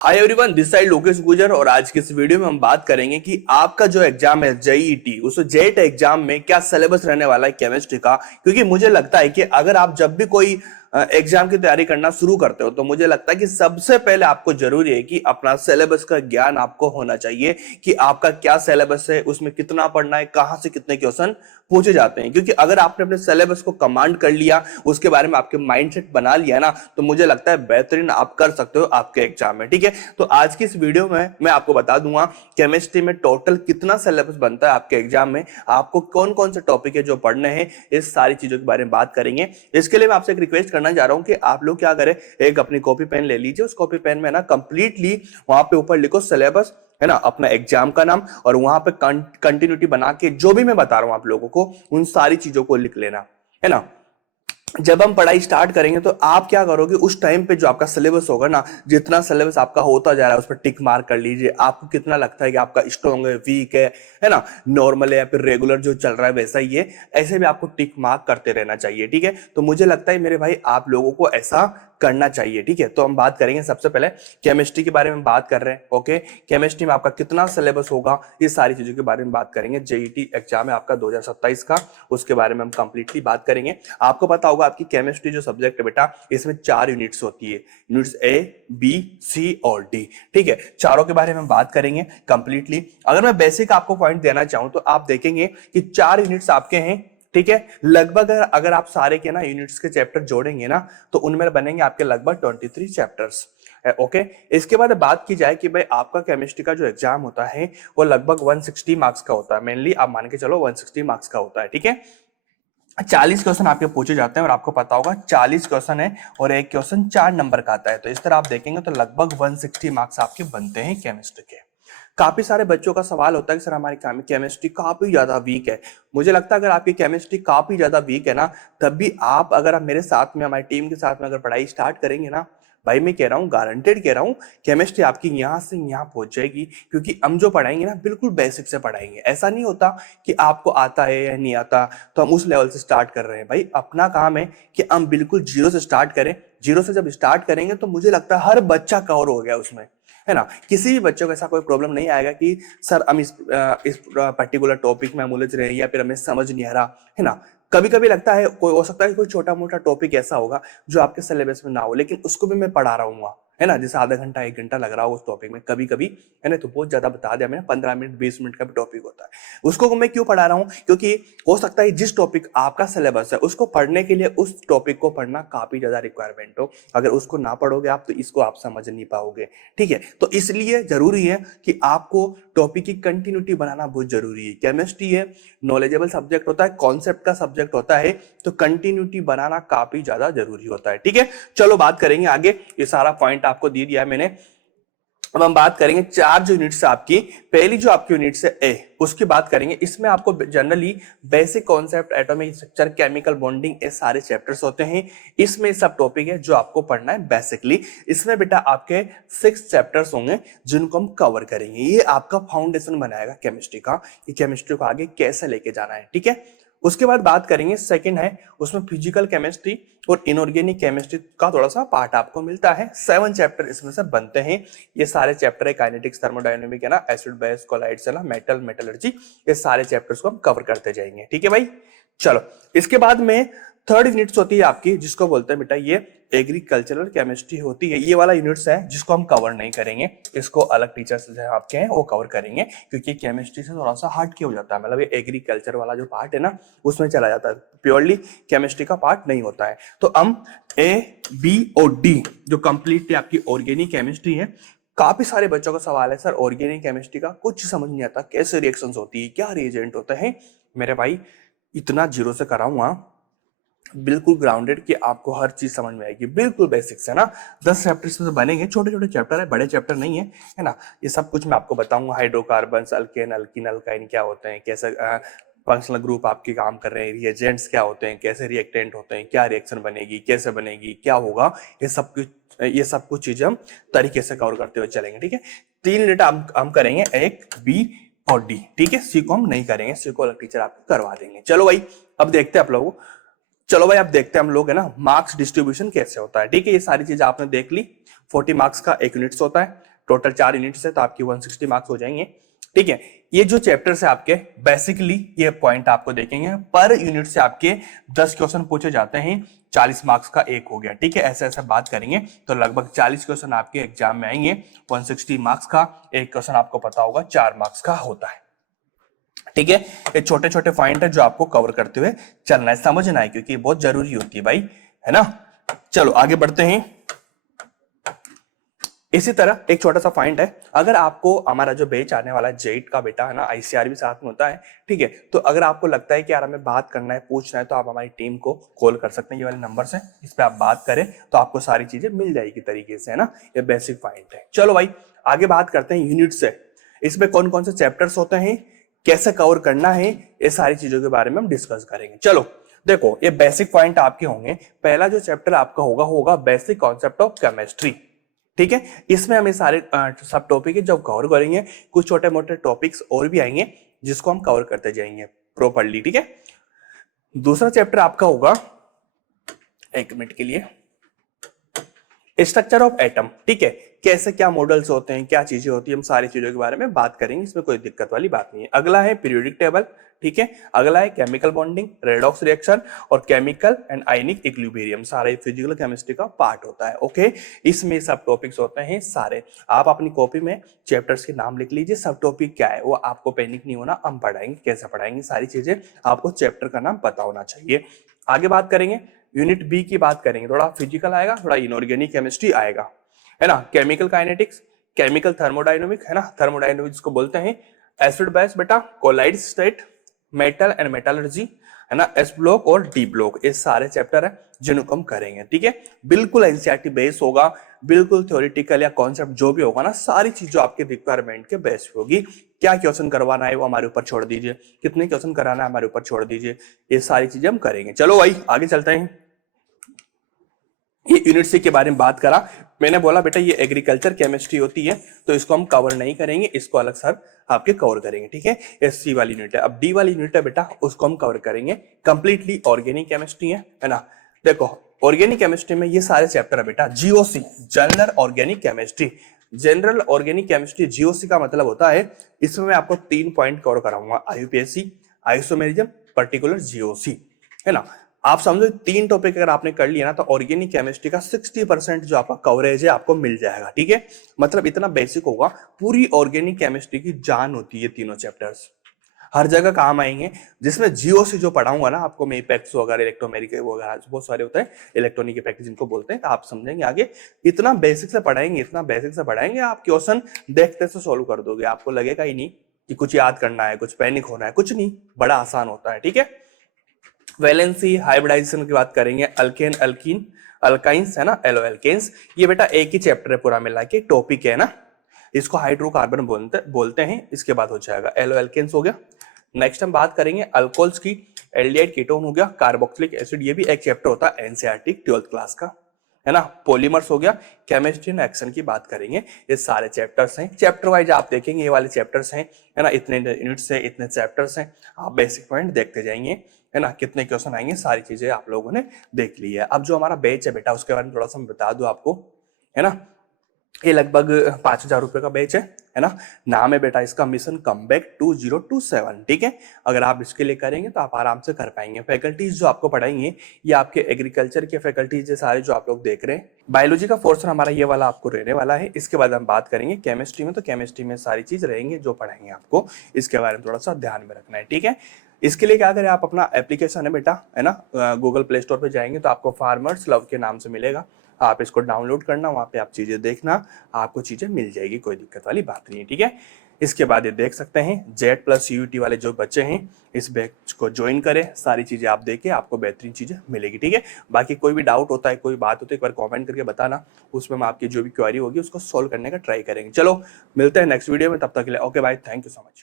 Hi everyone, this side Lokesh गुजर और आज की इस वीडियो में हम बात करेंगे कि आपका जो एग्जाम है जेईटी उस जेईट एग्जाम में क्या सिलेबस रहने वाला है केमिस्ट्री का। क्योंकि मुझे लगता है कि अगर आप जब भी कोई एग्जाम की तैयारी करना शुरू करते हो तो मुझे लगता है कि सबसे पहले आपको जरूरी है कि अपना सिलेबस का ज्ञान आपको होना चाहिए कि आपका क्या सिलेबस है, उसमें कितना पढ़ना है, कहां से कितने क्वेश्चन पूछे जाते हैं। क्योंकि अगर आपने अपने सिलेबस को कमांड कर लिया, उसके बारे में आपके माइंडसेट बना लिया ना, तो मुझे लगता है बेहतरीन आप कर सकते हो आपके एग्जाम में। ठीक है, तो आज की इस वीडियो में मैं आपको बता दूंगा केमिस्ट्री में टोटल कितना सिलेबस बनता है आपके एग्जाम में, आपको कौन कौन से टॉपिक है जो पढ़ने हैं, इस सारी चीजों के बारे में बात करेंगे। इसके लिए मैं आपसे एक रिक्वेस्ट करना चाह रहा हूं कि आप लोग क्या करें, एक अपनी कॉपी पेन ले लीजिए, उस कॉपी पेन में ना कंप्लीटली वहां पे ऊपर लिखो सिलेबस, है ना, अपना एग्जाम का नाम, और वहां पे कंटिन्यूटी बना के जो भी मैं बता रहा हूं आप लोगों को उन सारी चीजों को लिख लेना, है ना। जब हम पढ़ाई स्टार्ट करेंगे तो आप क्या करोगे, उस टाइम पे जो आपका सिलेबस होगा ना, जितना सिलेबस आपका होता जा रहा है उस पर टिक मार्क कर लीजिए। आपको कितना लगता है कि आपका स्ट्रॉन्ग है, वीक है ना, नॉर्मल है या फिर रेगुलर जो चल रहा है वैसा ही है, ऐसे भी आपको टिक मार्क करते रहना चाहिए। ठीक है, तो मुझे लगता है मेरे भाई आप लोगों को ऐसा करना चाहिए। ठीक है, तो हम बात करेंगे सबसे पहले केमिस्ट्री के बारे में बात कर रहे हैं। ओके, केमिस्ट्री में आपका कितना सिलेबस होगा, ये सारी चीजों के बारे में बात करेंगे। जेईटी एग्जाम है आपका 2027 का, उसके बारे में हम कंप्लीटली बात करेंगे। आपको पता होगा आपकी केमिस्ट्री जो सब्जेक्ट है बेटा, इसमें 4 यूनिट्स होती है, यूनिट्स ए, बी, सी और डी। ठीक है, चारों के बारे में हम बात करेंगे कंप्लीटली। अगर मैं बेसिक आपको पॉइंट देना चाहूं तो आप देखेंगे कि 4 यूनिट्स आपके हैं। ठीक है, लगभग अगर आप सारे के ना यूनिट्स के चैप्टर जोड़ेंगे ना तो उनमें बनेंगे आपके लगभग 23 चैप्टर्स। ओके, इसके बाद बात की जाए कि भाई आपका केमिस्ट्री का जो एग्जाम होता है वो लगभग 160 मार्क्स का होता है। मेनली आप मान के चलो 160 मार्क्स का होता है। ठीक है, 40 क्वेश्चन आपके पूछे जाते हैं और आपको पता होगा 40 क्वेश्चन है और एक क्वेश्चन 4 नंबर का आता है। तो इस तरह आप देखेंगे तो लगभग 160 मार्क्स आपके बनते हैं केमिस्ट्री के। काफी सारे बच्चों का सवाल होता है कि सर हमारी केमिस्ट्री काफी ज्यादा वीक है। मुझे लगता है अगर आपकी केमिस्ट्री काफी ज्यादा वीक है ना, तब भी आप मेरे साथ में, हमारी टीम के साथ में अगर पढ़ाई स्टार्ट करेंगे ना, भाई मैं कह रहा हूँ, गारंटेड कह रहा हूँ, केमिस्ट्री आपकी यहां से यहां पहुंच जाएगी। क्योंकि हम जो पढ़ाएंगे ना बिल्कुल बेसिक से पढ़ाएंगे। ऐसा नहीं होता कि आपको आता है या नहीं आता तो हम उस लेवल से स्टार्ट कर रहे हैं। भाई अपना काम है कि हम बिल्कुल जीरो से स्टार्ट करें। जीरो से जब स्टार्ट करेंगे तो मुझे लगता है हर बच्चा कवर हो गया उसमें, है ना। किसी भी बच्चों को ऐसा कोई प्रॉब्लम नहीं आएगा कि सर हम इस पर्टिकुलर टॉपिक में हम उलझ रहे हैं या फिर हमें समझ नहीं आ रहा, है ना। कभी कभी लगता है, कोई हो सकता है कोई छोटा मोटा टॉपिक ऐसा होगा जो आपके सिलेबस में ना हो, लेकिन उसको भी मैं पढ़ा रहा हूँ, है ना। जैसे आधा घंटा 1 घंटा लग रहा हो उस टॉपिक में कभी कभी, है ना, तो बहुत ज्यादा बता दिया मैंने, 15 मिनट 20 मिनट का भी टॉपिक होता है। उसको मैं क्यों पढ़ा रहा हूँ, क्योंकि हो सकता है जिस टॉपिक आपका सिलेबस है उसको पढ़ने के लिए उस टॉपिक को पढ़ना काफी ज्यादा रिक्वायरमेंट हो। अगर उसको ना पढ़ोगे आप तो इसको आप समझ नहीं पाओगे। ठीक है, तो इसलिए जरूरी है कि आपको टॉपिक की कंटिन्यूटी बनाना बहुत जरूरी है। केमिस्ट्री है, नॉलेजेबल सब्जेक्ट होता है, कॉन्सेप्ट का सब्जेक्ट होता है, तो कंटिन्यूटी बनाना काफी ज्यादा जरूरी होता है। ठीक है, चलो बात करेंगे आगे। ये सारा पॉइंट आपको दे दिया है मैंने। अब हम बात करेंगे 4 जो यूनिट्स आपकी, पहली जो आपकी यूनिट्स है ए, उसकी बात करेंगे। इसमें आपको generally basic concept, atomic structure, chemical bonding, ये सारे चैप्टर्स होते हैं। इसमें सब टॉपिक है जो आपको पढ़ना है बेसिकली। इसमें बेटा आपके 6 चैप्टर्स होंगे जिनको हम कवर करेंगे। ये आपका फाउंडेशन बनाएगा केमिस्ट्री का, कि केमिस्ट्री को आगे कैसे लेके जाना है। ठीक है, उसके बाद बात करेंगे सेकंड है, उसमें फिजिकल केमिस्ट्री और इनऑर्गेनिक केमिस्ट्री का थोड़ा सा पार्ट आपको मिलता है। 7 चैप्टर इसमें से बनते हैं। ये सारे चैप्टर है काइनेटिक्स, थर्मोडायनेमिक, है ना, एसिड बेस, कोलाइड्स, है ना, मेटल, मेटलर्जी, ये सारे चैप्टर्स को हम कवर करते जाएंगे। ठीक है भाई, चलो इसके बाद में थर्ड यूनिट्स होती है आपकी, जिसको बोलते हैं बेटा ये एग्रीकल्चरल केमिस्ट्री होती है। ये वाला यूनिट्स है जिसको हम कवर नहीं करेंगे, इसको अलग टीचर्स जो आपके हैं वो कवर करेंगे, क्योंकि केमिस्ट्री से थोड़ा सा हट के हो जाता है। मतलब ये एग्रीकल्चर वाला जो पार्ट है ना उसमें चला जाता है, प्योरली केमिस्ट्री का पार्ट नहीं होता है। तो हम ए, बी और डी जो कंप्लीटली आपकी ऑर्गेनिक केमिस्ट्री है। काफी सारे बच्चों का सवाल है, सर ऑर्गेनिक केमिस्ट्री का कुछ समझ नहीं आता, कैसे रिएक्शंस होती है, क्या रिएजेंट होता है। मेरे भाई इतना जीरो से कराऊंगा, बिल्कुल ग्राउंडेड, कि आपको हर चीज समझ में आएगी, बिल्कुल बेसिक्स, है ना। 10 चैप्टर्स से बनेंगे, छोटे छोटे चैप्टर है, बड़े चैप्टर नहीं है ना। ये सब कुछ मैं आपको बताऊंगा। हाइड्रोकार्बन्स, अल्केन, अल्कीन, अल्काइन क्या होते हैं, कैसे फंक्शनल ग्रुप आपके काम कर रहे हैं, रिएजेंट्स क्या होते हैं, कैसे रिएक्टेंट होते हैं, क्या रिएक्शन बनेगी, कैसे बनेगी, क्या होगा, ये सब कुछ चीजें हम तरीके से कवर करते हुए चलेंगे। ठीक है, 3 यूनिट हम करेंगे, एक, बी और डी। ठीक है, सी को हम नहीं करेंगे, सी को अलग टीचर आपको करवा देंगे। चलो भाई, अब देखते हैं आप लोगों, चलो भाई अब देखते हैं हम लोग, है ना, मार्क्स डिस्ट्रीब्यूशन कैसे होता है। ठीक है, ये सारी चीजें आपने देख ली। 40 मार्क्स का एक यूनिट्स होता है, टोटल 4 यूनिट्स है तो आपकी 160 मार्क्स हो जाएंगे। ठीक है, ये जो चैप्टर्स है आपके बेसिकली ये पॉइंट आपको देखेंगे पर यूनिट से आपके 10 क्वेश्चन पूछे जाते हैं, 40 मार्क्स का एक हो गया। ठीक है, ऐसे ऐसे बात करेंगे तो लगभग 40 क्वेश्चन आपके एग्जाम में आएंगे। 160 मार्क्स का एक क्वेश्चन आपको पता होगा 4 मार्क्स का होता है। ठीक है, ये छोटे छोटे पॉइंट है जो आपको कवर करते हुए चलना है, समझना है, क्योंकि बहुत जरूरी होती है भाई, है ना। चलो आगे बढ़ते हैं। इसी तरह एक छोटा सा पॉइंट है, अगर आपको हमारा जो बैच आने वाला है जेईट का बेटा है ना, आईसीआर भी साथ में होता है। ठीक है, तो अगर आपको लगता है कि यार हमें बात करना है, पूछना है, तो आप हमारी टीम को कॉल कर सकते हैं, ये वाले नंबर से, इस पे आप बात करें तो आपको सारी चीजें मिल जाएगी तरीके से, है ना। ये बेसिक पॉइंट है। चलो भाई आगे बात करते हैं यूनिट से, इसमें कौन कौन से चैप्टर्स होते हैं, कैसे कवर करना है, ये सारी चीजों के बारे में हम डिस्कस करेंगे। चलो देखो, ये बेसिक पॉइंट आपके होंगे। पहला जो चैप्टर आपका होगा बेसिक कॉन्सेप्ट ऑफ केमिस्ट्री। ठीक है, इसमें हमें सारे सब टॉपिक है जो कवर करेंगे, कुछ छोटे मोटे टॉपिक्स और भी आएंगे जिसको हम कवर करते जाएंगे प्रॉपर्ली। ठीक है, दूसरा चैप्टर आपका होगा, एक मिनट के लिए, स्ट्रक्चर ऑफ एटम। ठीक है, कैसे क्या मॉडल्स होते हैं, क्या चीजें होती है, हम सारी चीजों के बारे में बात करेंगे, इसमें कोई दिक्कत वाली बात नहीं है। अगला है पीरियोडिक टेबल। ठीक है, अगला है केमिकल बॉन्डिंग, रेडॉक्स रिएक्शन और केमिकल एंड आयनिक इक्विलिब्रियम, सारा फिजिकल केमिस्ट्री का पार्ट होता है। ओके, इसमें सब टॉपिक्स होते हैं सारे। आप अपनी कॉपी में चैप्टर्स के नाम लिख लीजिए, सब टॉपिक क्या है वो आपको पैनिक नहीं होना, हम पढ़ाएंगे, कैसे पढ़ाएंगे, सारी चीजें आपको चैप्टर का नाम पता होना चाहिए। आगे बात करेंगे यूनिट बी की, बात करेंगे, थोड़ा फिजिकल आएगा, थोड़ा इनऑर्गेनिक केमिस्ट्री आएगा, है ना, केमिकल काइनेटिक्स, केमिकल थर्मोडायनामिक, है ना, थर्मोडायनामिक्स को बोलते हैं, एसिड बेस बेटा, colloid state, metal and metallurgy, है ना, एस ब्लॉक और डी ब्लॉक, ये सारे चैप्टर है जिनको हम करेंगे। ठीक है, बिल्कुल एनसीईआरटी बेस होगा, बिल्कुल थ्योरेटिकल या कॉन्सेप्ट जो भी होगा ना, सारी चीजें आपके रिक्वायरमेंट के बेस पे होगी। क्या क्वेश्चन करवाना है वो हमारे ऊपर छोड़ दीजिए, कितने क्वेश्चन कराना है हमारे ऊपर छोड़ दीजिए, ये सारी चीजें हम करेंगे। चलो भाई आगे चलते हैं। ये यूनिट सी के बारे में बात करा, मैंने बोला बेटा ये एग्रीकल्चर केमिस्ट्री होती है तो इसको हम कवर नहीं करेंगे, इसको अलग सर आपके कवर करेंगे। ठीक है, ये सी वाली यूनिट है। अब डी वाली यूनिट है बेटा, उसको हम कवर करेंगे, कंप्लीटली ऑर्गेनिक केमिस्ट्री है ना। देखो ऑर्गेनिक केमिस्ट्री में ये सारे चैप्टर है बेटा, GOC general organic chemistry, general organic chemistry GOC का मतलब होता है, इसमें मैं आपको 3 पॉइंट कवर कराऊंगा, आईयूपीएसी, आइसोमेरिज्म, पर्टिकुलर जीओसी, है ना। आप समझो 3 टॉपिक अगर आपने कर लिया ना तो ऑर्गेनिक केमिस्ट्री का 60% जो आपका कवरेज है आपको मिल जाएगा। ठीक है, मतलब इतना बेसिक होगा, पूरी ऑर्गेनिक केमिस्ट्री की जान होती है तीनों चैप्टर्स, हर जगह काम आएंगे। जिसमें जीओसी जो पढ़ाऊंगा ना आपको, मैं इफेक्ट्स वगैरह, इलेक्ट्रोमेरिक वगैरह बहुत सारे होते हैं, इलेक्ट्रॉनिक इफेक्ट जिनको बोलते हैं, तो आप समझेंगे आगे। इतना बेसिक से पढ़ाएंगे, इतना बेसिक से पढ़ाएंगे, आप क्वेश्चन देखते से सोल्व कर दोगे, आपको लगेगा ही नहीं कि कुछ याद करना है, कुछ पैनिक होना है, कुछ नहीं, बड़ा आसान होता है। ठीक है, वैलेंसी हाइब्रिडाइजेशन की बात करेंगे, अल्केन अल्कीन अल्काइंस, है ना, एलो एल्केन्स, ये बेटा एक ही चैप्टर है पूरा मिला के, टॉपिक है ना, इसको हाइड्रोकार्बन बोलते हैं। इसके बाद हो जाएगा एलो एल्केन्स हो गया। नेक्स्ट हम बात करेंगे अल्कोहल्स की, एल्डिहाइड कीटोन हो गया, कार्बोक्सिलिक एसिड, ये भी एक चैप्टर होता है एनसीईआरटी 12th क्लास का, है ना। पॉलीमर्स हो गया, केमिस्ट्री एंड एक्शन की बात करेंगे, ये सारे चैप्टर्स हैं, चैप्टर वाइज आप देखेंगे, ये वाले चैप्टर्स हैं, है ना, इतने यूनिट्स हैं, इतने चैप्टर्स हैं, आप बेसिक पॉइंट देखते जाएंगे, है ना, कितने क्वेश्चन आएंगे, सारी चीजें आप लोगों ने देख ली है। अब जो हमारा बैच है बेटा, उसके बारे में थोड़ा सा मैं बता दूं आपको, है ना, ये लगभग 5,000 रुपए का बैच है ना। नाम है बेटा इसका मिशन कमबैक 2027। ठीक है, अगर आप इसके लिए करेंगे तो आप आराम से कर पाएंगे। फैकल्टीज जो आपको पढ़ाएंगे ये आपके एग्रीकल्चर के फैकल्टीज है सारे जो आप लोग देख रहे हैं। बायोलॉजी का पोर्शन हमारा ये वाला आपको रहने वाला है। इसके बाद हम बात करेंगे केमिस्ट्री में, तो केमिस्ट्री में सारी चीज रहेंगे जो पढ़ाएंगे आपको, इसके बारे में थोड़ा सा ध्यान में रखना है। ठीक है, इसके लिए क्या करें, आप अपना एप्लीकेशन है बेटा, है ना, गूगल प्ले स्टोर पे जाएंगे तो आपको फार्मर्स लव के नाम से मिलेगा, आप इसको डाउनलोड करना, वहां पे आप चीजें देखना, आपको चीजें मिल जाएगी, कोई दिक्कत वाली बात नहीं है। ठीक है, इसके बाद ये देख सकते हैं जेड प्लस यूटी वाले जो बच्चे हैं इस बैच को ज्वाइन करें, सारी चीजें आप देखें, आपको बेहतरीन चीजें मिलेगी। ठीक है, बाकी कोई भी डाउट होता है, कोई बात होती है, एक बार कमेंट करके बताना, उसमें हम आपकी जो भी क्वेरी होगी उसको सोल्व करने का ट्राई करेंगे। चलो मिलते हैं नेक्स्ट वीडियो में, तब तक के लिए okay bye, thank you so much.